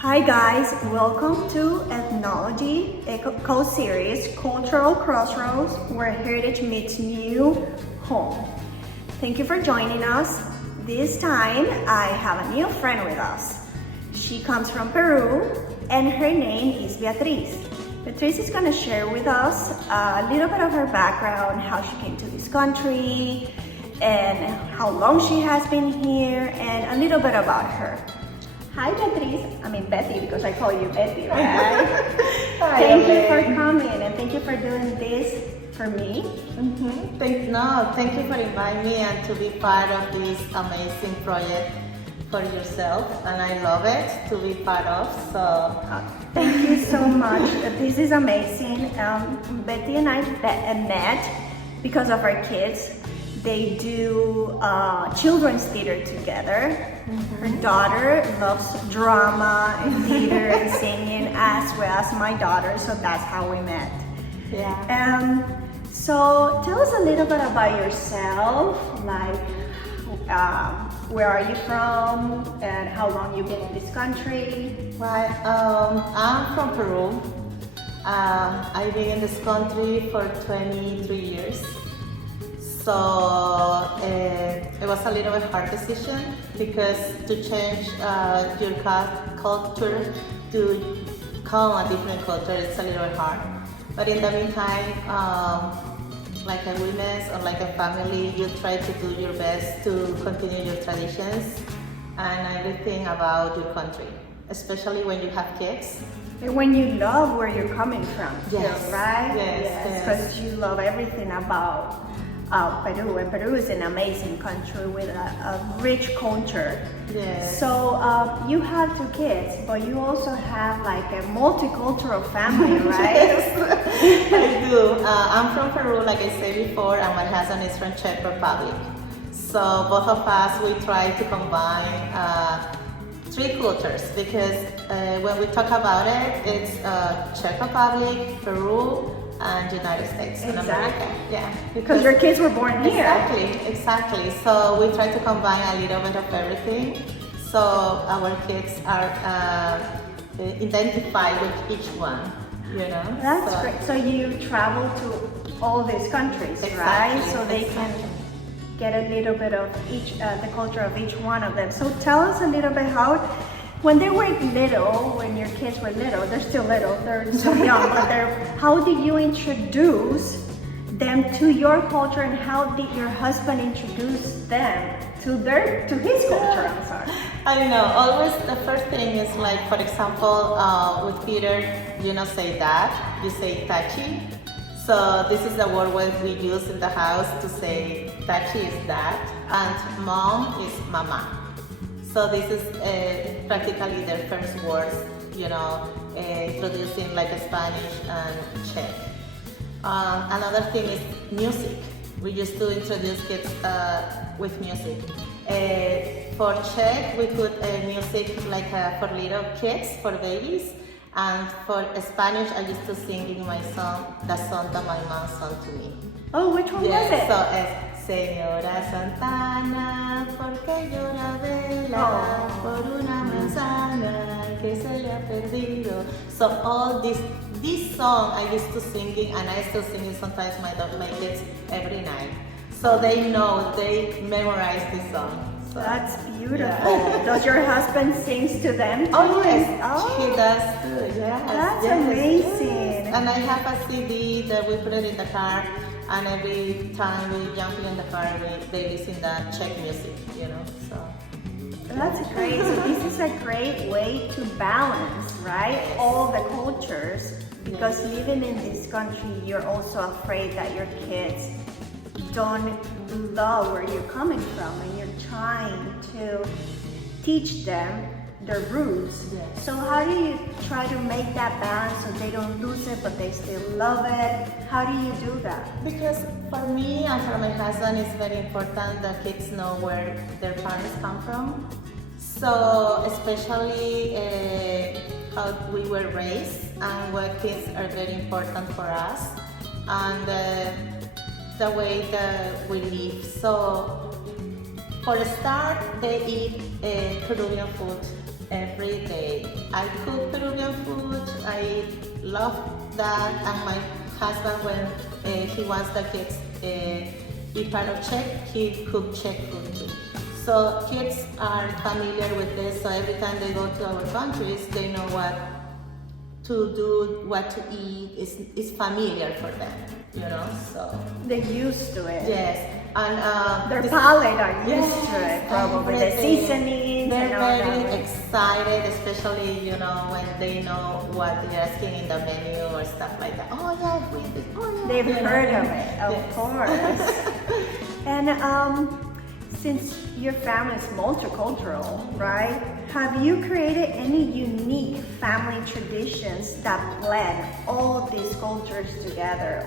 Hi guys, welcome to Ethnology Co-Series Cultural Crossroads, where heritage meets new home. Thank you for joining us. This time I have a new friend with us. She comes from Peru and her name is Beatriz. Beatriz is going to share with us a little bit of her background, how she came to this country, and how long she has been here, and a little bit about her. Hi Beatriz, I mean Betty because I call you Betty, right? Hi, Thank you for coming and thank you for doing this for me. Thank you for inviting me and to be part of this amazing project for yourself, and I love it to be part of. Thank you so much. This is amazing. Betty and I met because of our kids. They do children's theater together. Her daughter loves drama and theater and singing as well as my daughter, so that's how we met. Yeah. So tell us a little bit about yourself, like where are you from and how long you've been in this country? Right. I'm from Peru. I've been in this country for 23 years. So it was a little bit hard decision because to change your culture to come a different culture, it's a little bit hard. But in the meantime, like a witness or like a family, you try to do your best to continue your traditions and everything about your country, especially when you have kids. And when you love where you're coming from, yes. too, right? Yes. Because you love everything about Peru, and Peru is an amazing country with a rich culture. Yes. So you have 2 kids, but you also have like a multicultural family, right? Yes, I do. I'm from Peru, like I said before, and my husband is from Czech Republic. So both of us, we try to combine 3 cultures because when we talk about it, it's Czech Republic, Peru, and United States in America. Yeah, because your kids were born here. Exactly. So we try to combine a little bit of everything. So our kids are identified with each one. You know. That's great. So you travel to all these countries, right? So they can get a little bit of each, the culture of each one of them. So tell us a little bit how. When they were little, when your kids were little, they're still little, they're so young, but how did you introduce them to your culture, and how did your husband introduce them to his culture? I'm sorry. I know, always the first thing is like, for example, with Peter, you don't say dad, you say tachi. So this is the word we use in the house to say tachi is dad, and mom is mama. So this is practically their first words, introducing like Spanish and Czech. Another thing is music. We used to introduce kids with music. For Czech, we put music like for little kids, for babies. And for Spanish, I used to sing in my song, the song that my mom sang to me. Oh, which one was it? So Señora Santana, ¿por qué llora vela por una manzana que se le ha perdido? So all this song I used to singing, and I still sing it sometimes my kids every night. So they know, they memorize this song. So, that's beautiful. Yeah. Does your husband sing to them too? Oh yes, he does too. Yes. That's amazing. Yes. And I have a CD that we put it in the car. And every time we jump in the car, they listen to Czech music, so. That's great. So this is a great way to balance, right? All the cultures. Because living in this country, you're also afraid that your kids don't love where you're coming from, and you're trying to teach them their roots. Yes. So how do you try to make that balance so they don't lose it but they still love it? How do you do that? Because for me and for my husband, it's very important that kids know where their parents come from. So especially how we were raised and what kids are very important for us, and the way that we live. So for a start, they eat Peruvian food every day. I cook Peruvian food. I love that, and my husband, when he wants the kids be part of Czech, he cooks Czech food too. So kids are familiar with this, so every time they go to our countries, they know what to do, what to eat. It's familiar for them, you know, so. They're used to it. Yes. And their palate are used to it, probably. The everything. seasonings They're and all very that. excited, especially, you know, when they know what they're asking in the menu or stuff like that. Oh yeah, we did. Oh yeah. They've You know? heard of it, of Yes. course. And since your family is multicultural, right? Have you created any unique family traditions that blend all these cultures together,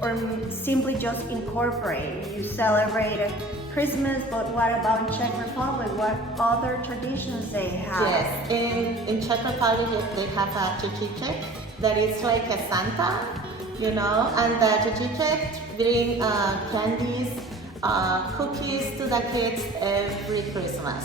or simply just incorporate? You celebrate Christmas, but what about Czech Republic? What other traditions they have? Yes, in Czech Republic they have a Chichichek that is like a Santa, you know, and the Chichichek bring candies, cookies to the kids every Christmas.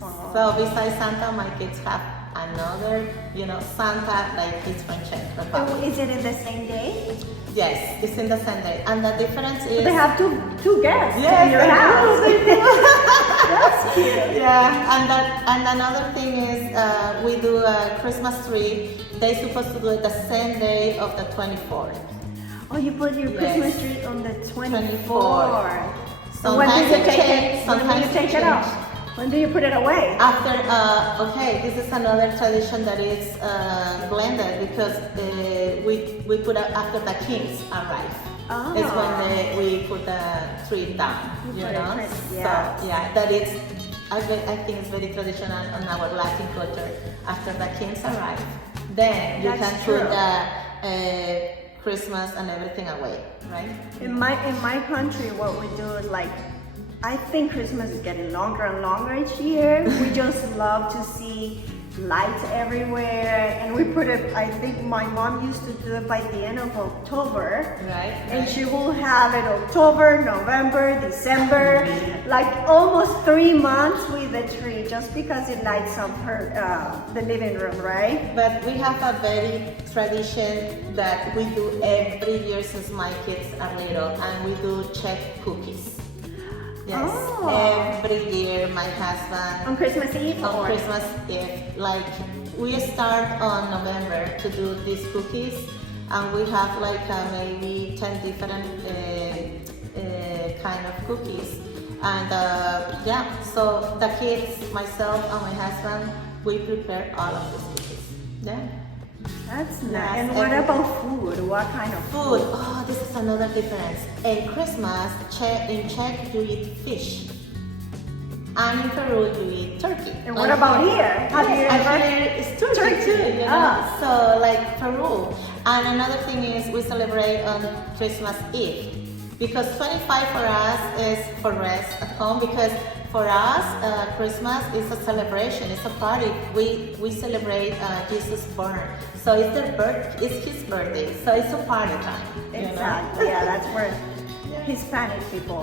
Aww. So besides Santa, my kids have another, you know, Santa like it's from Czech Republic. Is it in the same day? Yes, it's in the same day, and the difference is They have two guests yes, in your house. they do. That's cute. Yeah, and another thing is we do a Christmas tree. They're supposed to do it the same day of the 24th. Oh, you put your Yes. Christmas tree on the 24th. So Sometimes when do you it take change, it? When do sometimes you it take it change. out? When do you put it away? After, okay, this is another tradition that is blended because we put it after the kings arrive. Oh. It's when we put the tree down, you put it know? in, So, yes. yeah, that is, I think it's very traditional on our Latin culture. After the kings arrive, then you That's can true. put the Christmas and everything away, right? In my country, what we do is I think Christmas is getting longer and longer each year. We just love to see lights everywhere, and we put it. I think my mom used to do it by the end of October. Right. And she will have it October, November, December, like almost 3 months with the tree, just because it lights up the living room, right? But we have a very tradition that we do every year since my kids are little, and we do Czech cookies. Yes, Oh. every year my husband On Christmas Eve on or? Christmas Eve, like we start on November to do these cookies, and we have like maybe 10 different kind of cookies, and yeah, so the kids, myself and my husband, we prepare all of these cookies. Yeah. That's nice. Yes, And what everything. about food? What kind of Food. Oh, this is another difference. In Christmas, in Czech you eat fish, and in Peru you eat turkey. And what about here? Have you Yes, ever? and here it's turkey too, you know? Ah. So like Peru. And another thing is we celebrate on Christmas Eve, because 25 for us is for rest at home, because for us Christmas is a celebration, it's a party. We celebrate Jesus' born. So it's it's his birthday. So it's a party time. You know? Exactly. Yeah, that's where Hispanic people.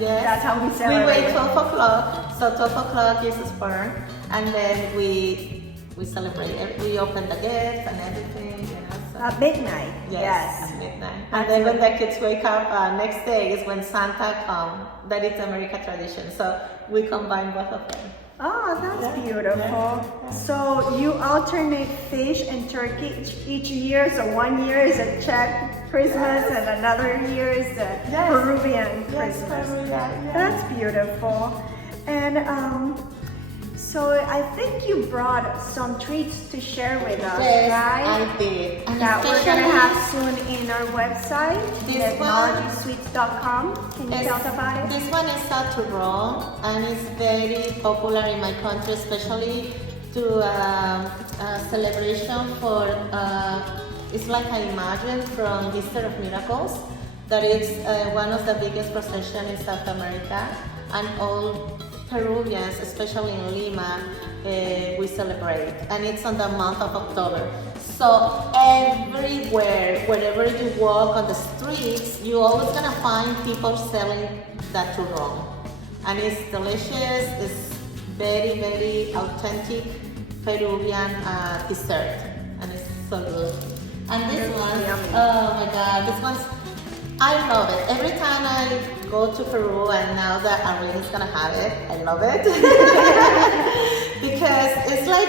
Yes. That's how we We celebrate. wait 12 o'clock. So 12 o'clock Jesus born, and then we celebrate. We open the gifts and everything. You know, so. At midnight. Yes. At midnight. And then when the kids wake up, next day is when Santa comes. That is American tradition. So we combine both of them. Oh, that's Yeah. beautiful. Yeah. So you alternate fish and turkey each year. So 1 year is a Czech Christmas, Yes. and another year is a Yes. Peruvian Yes, Christmas. Peruvian, yeah. That's beautiful. And so I think you brought some treats to share with us, Yes, right? I did. And That we're gonna especially- have soon in our website, This technologysweets.com. Can you tell us about it? This one is a turrón, and it's very popular in my country, especially to a celebration for, it's like I imagine from Easter of Miracles, that it's one of the biggest processions in South America, and all Peruvians, especially in Lima, we celebrate, and it's on the month of October. So everywhere, wherever you walk on the streets, you're always gonna find people selling that turrón, and it's delicious. It's very, very authentic Peruvian dessert, and it's so good. And this one, oh my God, this one's, I love it. Every time I go to Peru, and now that Arlene is gonna have it, I love it. Because it's like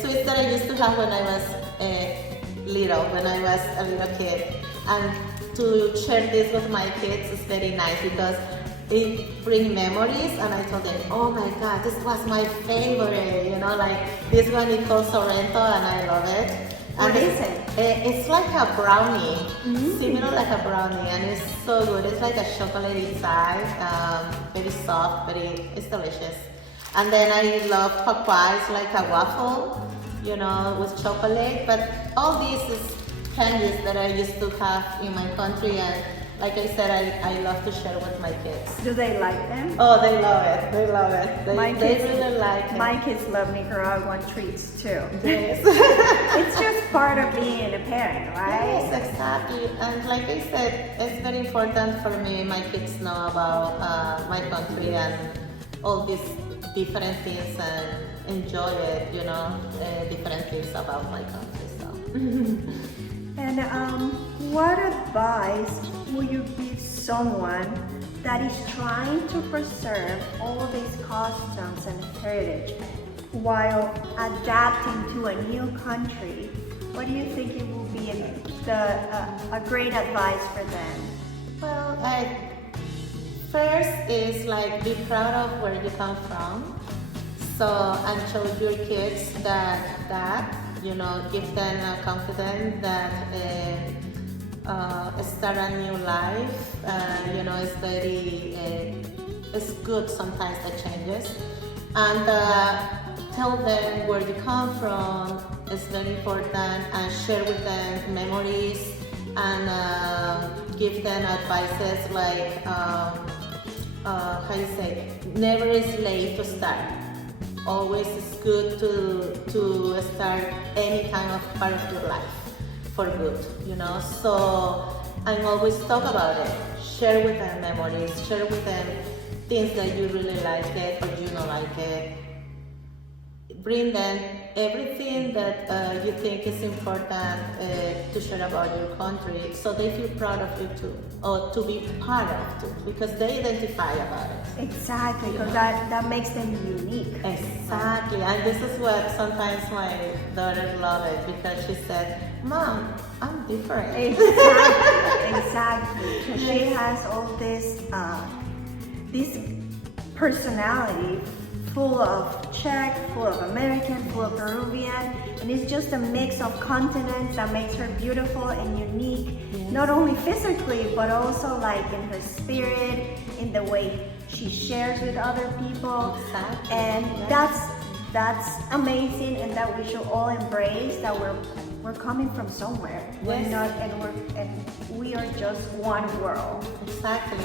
sweets that I used to have when I was little, when I was a little kid. And to share this with my kids is very nice because it brings memories, and I told them, oh my God, this was my favorite, you know, like this one is called Sorrento, and I love it. What is it? It's like a brownie, similar like a brownie, and it's so good. It's like a chocolate inside, very soft, it's delicious. And then I love papaya, it's like a waffle, you know, with chocolate. But all these is candies that I used to have in my country, and like I said, I love to share with my kids. Do they like them? Oh, they love it. They love it. They really like it. My kids love Nicaraguan treats too. Yes. It's just part of being a parent, right? Yes, exactly. And like I said, it's very important for me. My kids know about my country and all these different things, and enjoy it. You know, different things about my country. So. And what advice would you give someone that is trying to preserve all these customs and heritage while adapting to a new country? What do you think it will be a great advice for them? Well, first is like be proud of where you come from. So, and show your kids that you know, give them confidence that start a new life. You know, it's very, it's good sometimes the changes. And tell them where you come from. It's very important, and share with them memories, and give them advices like, how you say, never is late to start. Always is good to start any kind of part of your life for good, you know. So I'm always talk about it. Share with them memories. Share with them things that you really like it or you don't like it. Bring them everything that you think is important to share about your country, so they feel proud of you too, or to be part of too, because they identify about it. Exactly, because that makes them unique. Exactly, and this is what sometimes my daughter love it, because she said, "Mom, I'm different." Exactly. She has all this personality, full of Czech, full of American, full of Peruvian, and it's just a mix of continents that makes her beautiful and unique, not only physically, but also like in her spirit, in the way she shares with other people. Exactly. And that's amazing, and that we should all embrace that we're coming from somewhere. Yes. We're not, and we are just one world. Exactly.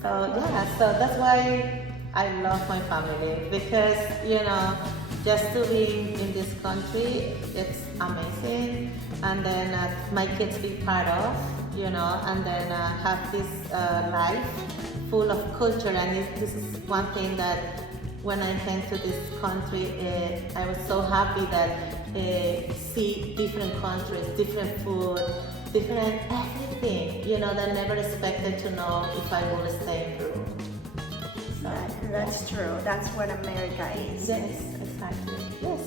So yeah, so that's why I love my family, because, you know, just to be in this country, it's amazing. And then my kids be part of, you know, and then have this life full of culture. And this is one thing that when I came to this country, I was so happy that see different countries, different food, different everything, you know, that I never expected to know if I would stay in Peru. That's true. That's what America is. Yes, exactly. Yes.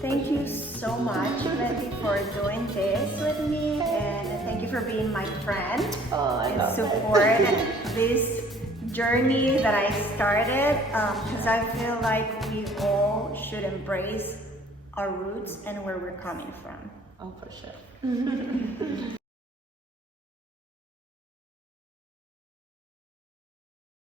Thank you so much, Betty, for doing this with me, and thank you for being my friend and support this journey that I started, because I feel like we all should embrace our roots and where we're coming from. Oh, for sure.